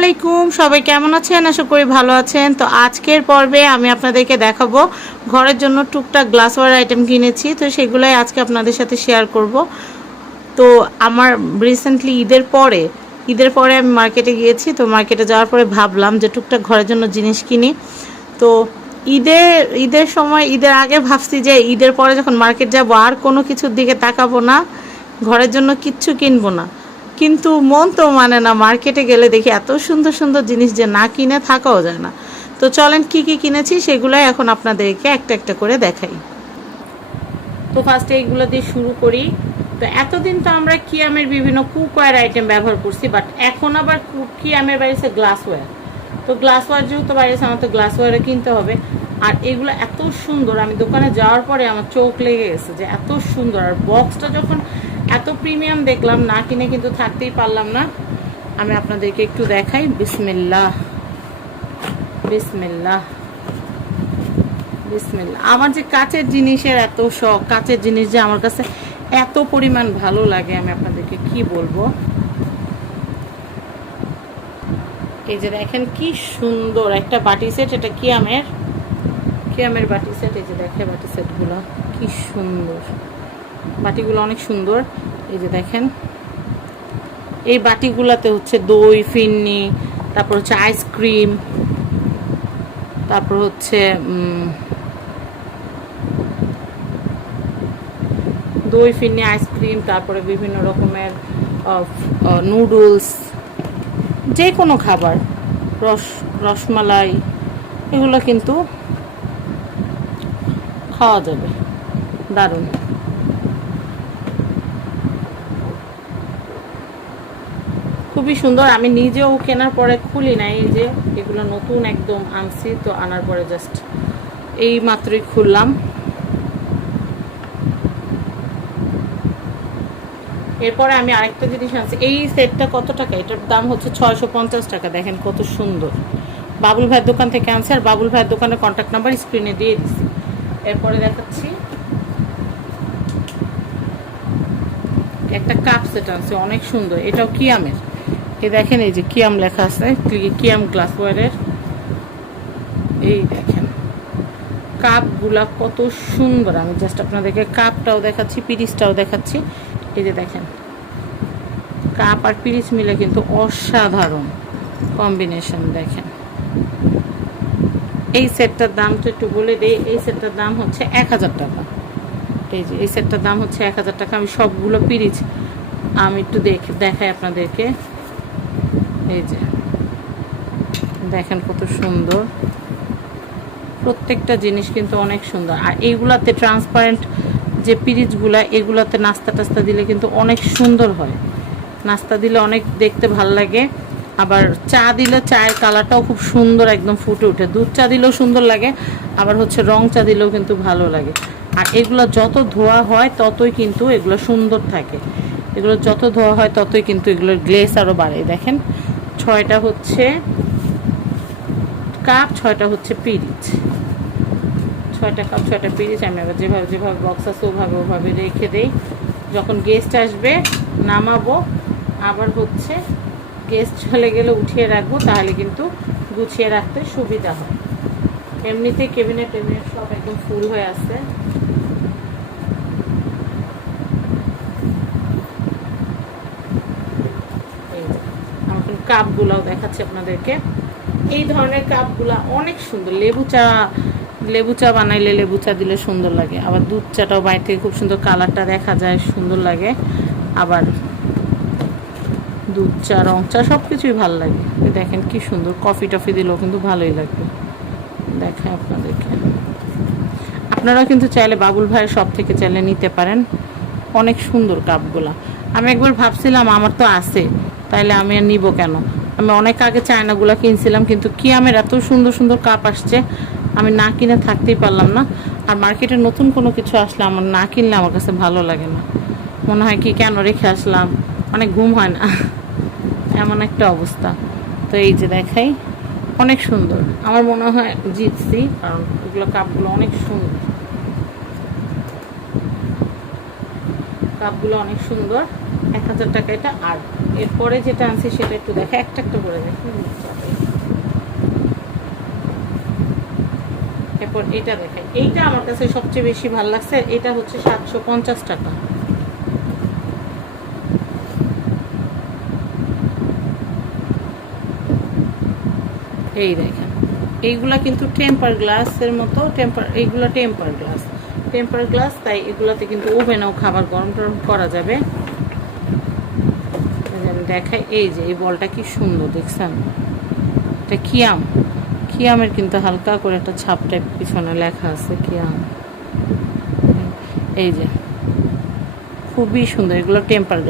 আলাইকুম, সবাই কেমন আছেন? আশা করি ভালো আছেন। তো আজকের পর্বে আমি আপনাদেরকে দেখাবো ঘরের জন্য টুকটাক গ্লাসওয়্যার আইটেম কিনেছি, তো সেগুলোই আজকে আপনাদের সাথে শেয়ার করব। তো আমার রিসেন্টলি ঈদের পরে আমি মার্কেটে গিয়েছি। তো মার্কেটে যাওয়ার পরে ভাবলাম যে টুকটাক ঘরের জন্য জিনিস কিনি। তো ঈদের সময়, ঈদের আগে ভাবছি যে ঈদের পরে যখন মার্কেট যাব আর কোনো কিছুর দিকে তাকাবো না, ঘরের জন্য কিচ্ছু কিনবো না। কিন্তু মন তো মানে না, মার্কেটে গেলে দেখি এত সুন্দর সুন্দর জিনিস যে না কিনে থাকাও যায় না। তো চলেন কি কি কিনেছি সেগুলোই এখন আপনাদেরকে একটা একটা করে দেখাই। তো ফার্স্টে এইগুলো দিয়ে শুরু করি। তো এতদিন তো আমরা কিয়ামের বিভিন্ন কুকওয়্যার আইটেম ব্যবহার করছি, বাট এখন আবার কিয়ামের বাড়িতে গ্লাসওয়্যার। তো গ্লাসওয়্যার যেহেতু বাড়িতে, আমার তো গ্লাসওয়্যারে কিনতে হবে। আর এগুলো এত সুন্দর, আমি দোকানে যাওয়ার পরে আমার চোখ লেগে গেছে যে এত সুন্দর। আর বক্সটা যখন এত প্রিমিয়াম দেখলাম, না কিনে কিন্তু থাকতেই পারলাম না। আমি আপনাদেরকে একটু দেখাই। বিসমিল্লাহ বিসমিল্লাহ বিসমিল্লাহ। আমার যে কাচের জিনিসের এত শখ, কাচের জিনিস যে আমার কাছে এত পরিমাণ ভালো লাগে, আমি আপনাদেরকে কি বলবো। এই যে দেখেন কি সুন্দর একটা বাটি সেট, এটা কিয়ামের বাটি সেট। এই যে দেখে বাটি সেটগুলো কি সুন্দর, বাটিগুলো অনেক সুন্দর। এই যে দেখেন, এই বাটিগুলোতে হচ্ছে দই, ফিন্নি, তারপর হচ্ছে আইসক্রিম, তারপর হচ্ছে দই, ফিন্নি, আইসক্রিম, তারপরে বিভিন্ন রকমের নুডলস, যে কোনো খাবার, রসমালাই, এগুলো কিন্তু খাওয়া যাবে। দারুণ। খুবই সুন্দর। আমি নিজেও কেনার পরে খুলি নাই, এই যে এগুলো নতুন একদম আনছি, তো আনার পরে জাস্ট এই মাত্রই খুললাম। এরপরে আমি আরেকটা জিনিস আনছি। এই সেটটা কত টাকা? এটার দাম হচ্ছে 650 টাকা। দেখেন কত সুন্দর। বাবুল ভাইয়ের দোকান থেকে আনছি, আর বাবুল ভাইয়ের দোকানের কন্ট্যাক্ট নাম্বার স্ক্রিনে দিয়ে দিচ্ছি। এরপরে দেখাচ্ছি একটা কাপ সেট আনছি, অনেক সুন্দর। এটাও কিয়ামের। এই দেখেন, এই যে কিয়াম লেখা আছে, কিয়াম গ্লাসওয়্যারের। এই দেখেন কাপগুলা কত সুন্দর। আমি জাস্ট আপনাদেরকে কাপটাও দেখাচ্ছি, পিরিচটাও দেখাচ্ছি। এই যে দেখেন, কাপ আর পিরিচ মিলে কিন্তু অসাধারণ কম্বিনেশন। দেখেন, এই সেটটার দাম তো একটু বলে দিই। এই সেটটার দাম হচ্ছে 1000 টাকা। এই যে এই সেটটার দাম হচ্ছে 1000 টাকা। আমি সবগুলো পিরিচ আমি একটু দেখাই আপনাদেরকে। এই যে দেখেন কত সুন্দর, প্রত্যেকটা জিনিস কিন্তু অনেক সুন্দর। আর এইগুলাতে ট্রান্সপারেন্ট যে পিরিচগুলা, এগুলাতে নাস্তা টাস্তা দিলে কিন্তু অনেক সুন্দর হয়। নাস্তা দিলে অনেক দেখতে ভাল লাগে। আবার চা দিলে চায়ের কালারটাও খুব সুন্দর একদম ফুটে ওঠে। দুধ চা দিলেও সুন্দর লাগে, আবার হচ্ছে রং চা দিলেও কিন্তু ভালো লাগে। আর এগুলো যত ধোয়া হয় ততই কিন্তু এগুলো সুন্দর থাকে। এগুলো যত ধোয়া হয় ততই কিন্তু এগুলোর গ্লেস আরও বাড়ে। দেখেন, 6টা হচ্ছে কাপ, 6টা হচ্ছে পিরিচ। 6টা কাপ, 6টা পিরিচ। আমি আবার যেভাবে বক্স আছে ওভাবে রেখে দেই। যখন গেস্ট আসবে নামাবো, আবার হচ্ছে গেস্ট চলে গেলে উঠিয়ে রাখবো, তাহলে কিন্তু গুছিয়ে রাখতে সুবিধা হয়। এমনিতে কেবিনেট সব একদম ফুল হয়ে আছে। আমার কাপগুলাও দেখাচ্ছি আপনাদেরকে। এই ধরনের কাপগুলা অনেক সুন্দর। লেবু চা বানাইলে লেবু চা দিলে সুন্দর লাগে। আবার দুধ চাটাও বাইরে থেকে খুব সুন্দর কালারটা দেখা যায়, সুন্দর লাগে। আবার দুধ চা, রং চা সব কিছুই ভালো লাগে। দেখেন কি সুন্দর, কফি টফি দিলেও কিন্তু ভালোই লাগবে। দেখায় আপনাদেরকে। আপনারাও কিন্তু চাইলে বাবুল ভাইয়ের সব থেকে চাইলে নিতে পারেন। অনেক সুন্দর কাপগুলা। আমি একবার ভাবছিলাম আমার তো আছে, তাইলে আমি আর নিব কেন। আমি অনেক আগে চায়নাগুলো কিনছিলাম, কিন্তু কিয়ামের এত সুন্দর সুন্দর কাপ আসছে, আমি না কিনে থাকতেই পারলাম না। আর মার্কেটে নতুন কোনো কিছু আসলে আমার না কিনলে আমার কাছে ভালো লাগে না। মনে হয় কি কেন রেখে আসলাম, অনেক ঘুম হয় না, এমন একটা অবস্থা। তো এই যে দেখাই, অনেক সুন্দর। আমার মনে হয় জিতছি, কারণ এগুলো কাপগুলো অনেক সুন্দর। কাপগুলো অনেক সুন্দর। 1000 টাকা এটা। আর এরপরে যেটা আনছি সেটা একটু দেখা, একটা একটা করে দেখি। এরপর এটা দেখাই, এইটা আমার কাছে সবচেয়ে বেশি ভালো লাগছে। এটা হচ্ছে 750 টাকা। এই দেখেন, এইগুলা কিন্তু টেম্পার গ্লাসের মতো, এইগুলা টেম্পার গ্লাস, তাই এগুলাতে কিন্তু ওভেনেও খাবার গরম টরম করা যাবে। দেখাই, এই যে এই বলটা কি সুন্দর দেখছেন, এটা কিয়ামের কিন্তু হালকা করে একটা ছাপ টাইপ পিছনে লেখা আছে কিয়াম। এই যে খুবই সুন্দর, এগুলো টেম্পার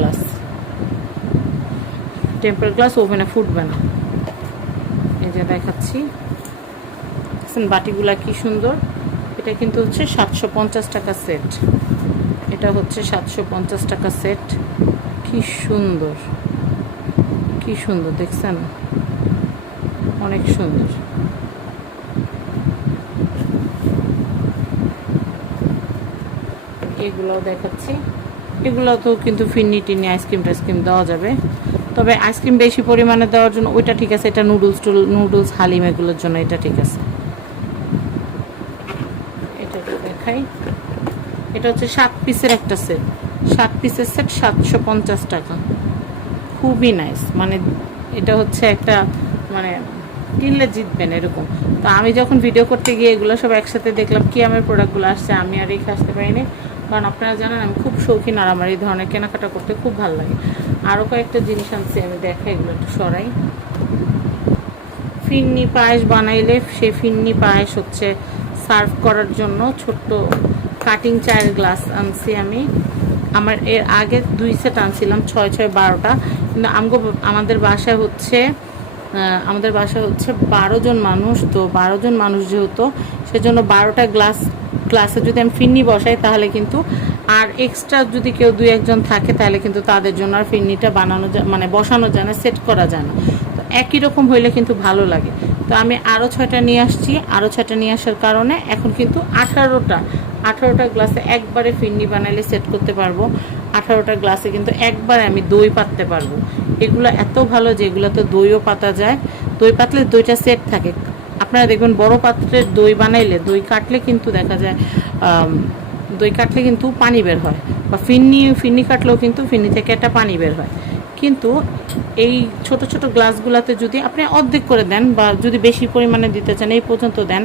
গ্লাস, ওভেনে ফুটবে না। এই যে দেখাচ্ছি, বাটিগুলা কি সুন্দর। এটা কিন্তু হচ্ছে 750 টাকা সেট। এটা হচ্ছে 750 টাকা সেট। কি সুন্দর দেখছেন, অনেক সুন্দর। এগুলোও দেখাচ্ছি, এগুলো তো কিন্তু ফিন্নি টিনি আইসক্রিম টাইসক্রিম দেওয়া যাবে। তবে আইসক্রিম বেশি পরিমাণে দেওয়ার জন্য ওইটা ঠিক আছে, এটা নুডলস হালিম এগুলোর জন্য এটা ঠিক আছে। এটা দেখাই, এটা হচ্ছে 7 পিসের একটা সেট, 7 পিসের সেট 750 টাকা। খুবই নাইস, মানে এটা হচ্ছে একটা মানে কিনলে জিতবেন এরকম। তো আমি যখন ভিডিও করতে গিয়ে এগুলো সব একসাথে দেখলাম, কি আমার প্রোডাক্টগুলো আসছে, আমি আর রেখে আসতে পারিনি, কারণ আপনারা জানেন আমি খুব শৌখিন আর আমার এই ধরনের কেনাকাটা করতে খুব ভালো লাগে। আরও কয়েকটা জিনিস আনছি, আমি দেখাই, এগুলো একটু সরাই। ফিন্নি পায়েস বানাইলে সেই ফিন্নি পায়েস হচ্ছে সার্ভ করার জন্য ছোট্ট কাটিং চায়ের গ্লাস আনছি আমি। আমার এর আগে 2 সেট আনছিলাম, 6 6 12টা, কিন্তু আমাদের বাসায় হচ্ছে 12 জন মানুষ। তো 12 জন মানুষ যেহেতু, সেজন্য 12টা গ্লাসে যদি আমি ফিন্নি বসাই তাহলে কিন্তু, আর এক্সট্রা যদি কেউ 2-1 জন থাকে তাহলে কিন্তু তাদের জন্য আর ফিন্নিটা মানে বসানো যায় না, সেট করা যায় না। তো একই রকম হইলে কিন্তু ভালো লাগে। তো আমি আরও 6টা নিয়ে আসছি। আরও 6টা নিয়ে আসার কারণে এখন কিন্তু 18টা গ্লাসে একবারে ফিন্নি বানাইলে সেট করতে পারবো। 18টা গ্লাসে কিন্তু একবারে আমি দই পাততে পারবো। এগুলো এত ভালো যে এগুলোতে দইও পাতা যায়। দই পাতলে 2টা সেট থাকে। আপনারা দেখবেন বড় পাত্রের দই বানাইলে দই কাটলে কিন্তু দেখা যায় পানি বের হয়, বা ফিন্নি কাটলেও কিন্তু ফিন্নি থেকে একটা পানি বের হয়। কিন্তু এই ছোট ছোট গ্লাসগুলোতে যদি আপনি অর্ধেক করে দেন, বা যদি বেশি পরিমাণে দিতে চান এই পর্যন্ত দেন,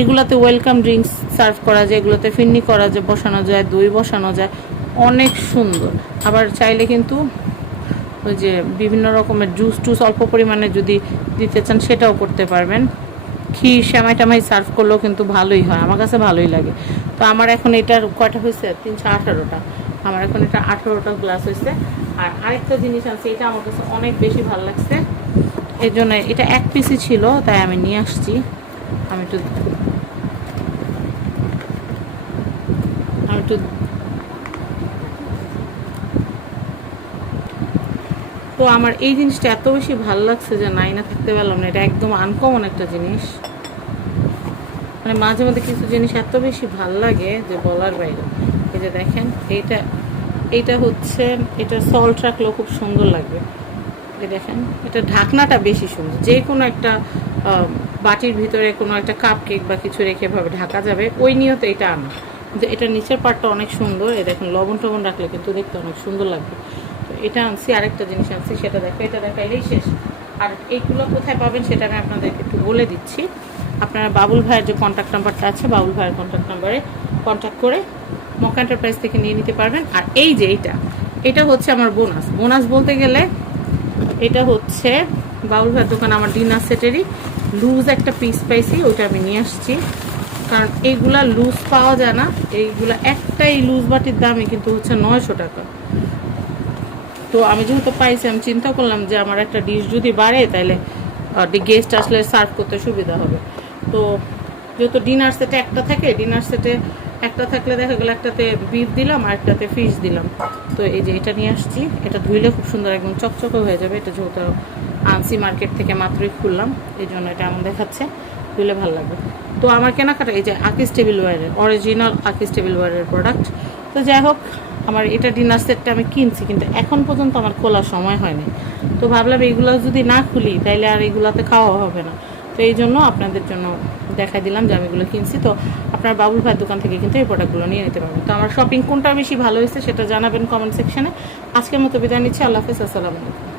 এগুলোতে ওয়েলকাম ড্রিঙ্কস সার্ভ করা যায়, এগুলোতে ফিন্নি করা যায়, বসানো যায়, দই বসানো যায়, অনেক সুন্দর। আবার চাইলে কিন্তু ওই যে বিভিন্ন রকমের জুস অল্প পরিমাণে যদি দিতে চান সেটাও করতে পারবেন। ক্ষীর সেমাই টামাই সার্ভ করলেও কিন্তু ভালোই হয়, আমার কাছে ভালোই লাগে। তো আমার এখন এটার কয়টা হয়েছে, 318টা। আমার এখন এটা 18টা গ্লাস হয়েছে। আর আরেকটা জিনিস আছে, এটা আমার কাছে অনেক বেশি ভালো লাগছে, এই জন্য এটা 1 পিসই ছিল, তাই আমি নিয়ে আসছি। আমি একটু তো আমার এই জিনিসটা এত বেশি ভালো লাগছে যে নাই না থাকতে পারলাম না। এটা একদম আনকমন একটা জিনিস, মানে মাঝে মধ্যে কিছু জিনিস এত বেশি ভাল লাগে যে বলার বাইরে। এই যে দেখেন, এইটা হচ্ছে, এটা সল্ট রাখলেও খুব সুন্দর লাগবে। এই দেখেন, এটা ঢাকনাটা বেশি সুন্দর। যে কোনো একটা বাটির ভিতরে কোনো একটা কাপ কেক বা কিছু রেখে ভাবে ঢাকা যাবে, ওই নিয়তে এটা আনা। কিন্তু এটা নিচের পার্টটা অনেক সুন্দর। এই দেখেন, লবণ টবণ রাখলে কিন্তু দেখতে অনেক সুন্দর লাগবে। তো এটা আনছি। আরেকটা জিনিস আনছি, সেটা দেখো, এটা দেখাইলেই শেষ। আর এইগুলো কোথায় পাবেন সেটা আমি আপনাদেরকে একটু বলে দিচ্ছি। আপনারা বাবুল ভাইয়ের যে কন্ট্যাক্ট নাম্বারটা আছে, বাবুল ভাইয়ের কন্ট্যাক্ট নাম্বারে কন্ট্যাক্ট করে মক্কা এন্টারপ্রাইজ থেকে নিয়ে নিতে পারবেন। আর এই যে এটা হচ্ছে আমার বোনাস বলতে গেলে, এটা হচ্ছে বাবুল ভাইয়ের দোকানে আমার ডিনার সেটেরই লুজ একটা পিস পাইছি, ওইটা আমি নিয়ে আসছি। কারণ এইগুলা লুজ পাওয়া যায় না, এইগুলা একটাই লুজ বাটির দামই কিন্তু হচ্ছে 900 টাকা। তো আমি যেহেতু পাইছি, আমি চিন্তা করলাম যে আমার একটা ডিশ যদি বাড়ে তাহলে গেস্ট আসলে সার্ভ করতে সুবিধা হবে। তো যেহেতু ডিনার সেটে একটা থাকে, ডিনার সেটে একটা থাকলে দেখা গেলো একটাতে বিফ দিলাম আর একটাতে ফিশ দিলাম। তো এই যে এটা নিয়ে আসছি, এটা ধুইলে খুব সুন্দর একদম চকচকে হয়ে যাবে। এটা যেহেতু আনসি মার্কেট থেকে মাত্রই খুললাম, এই জন্য এটা এমন দেখাচ্ছে, ধুইলে ভালো লাগবে। তো আমার কেনাকাটা এই যে আকিস টেবিল ওয়্যারের, অরিজিনাল আকিস টেবিল ওয়্যারের প্রোডাক্ট। তো যাই হোক, আমার এটা ডিনার সেটটা আমি কিনছি, কিন্তু এখন পর্যন্ত আমার খোলার সময় হয়নি। তো ভাবলাম এইগুলো যদি না খুলি তাইলে আর এইগুলোতে খাওয়া হবে না। তো এই জন্য আপনাদের জন্য দেখাই দিলাম যে আমি এগুলো কিনছি। তো আপনার বাবুল ভাইয়ের দোকান থেকে কিন্তু এই প্রোডাক্টগুলো নিয়ে নিতে পারবেন। তো আমার শপিং কোনটা বেশি ভালো হয়েছে সেটা জানাবেন কমেন্ট সেকশনে। আজকের মতো বিদায় নিচ্ছি। আল্লাহ হাফেজ, আসসালামু আলাইকুম।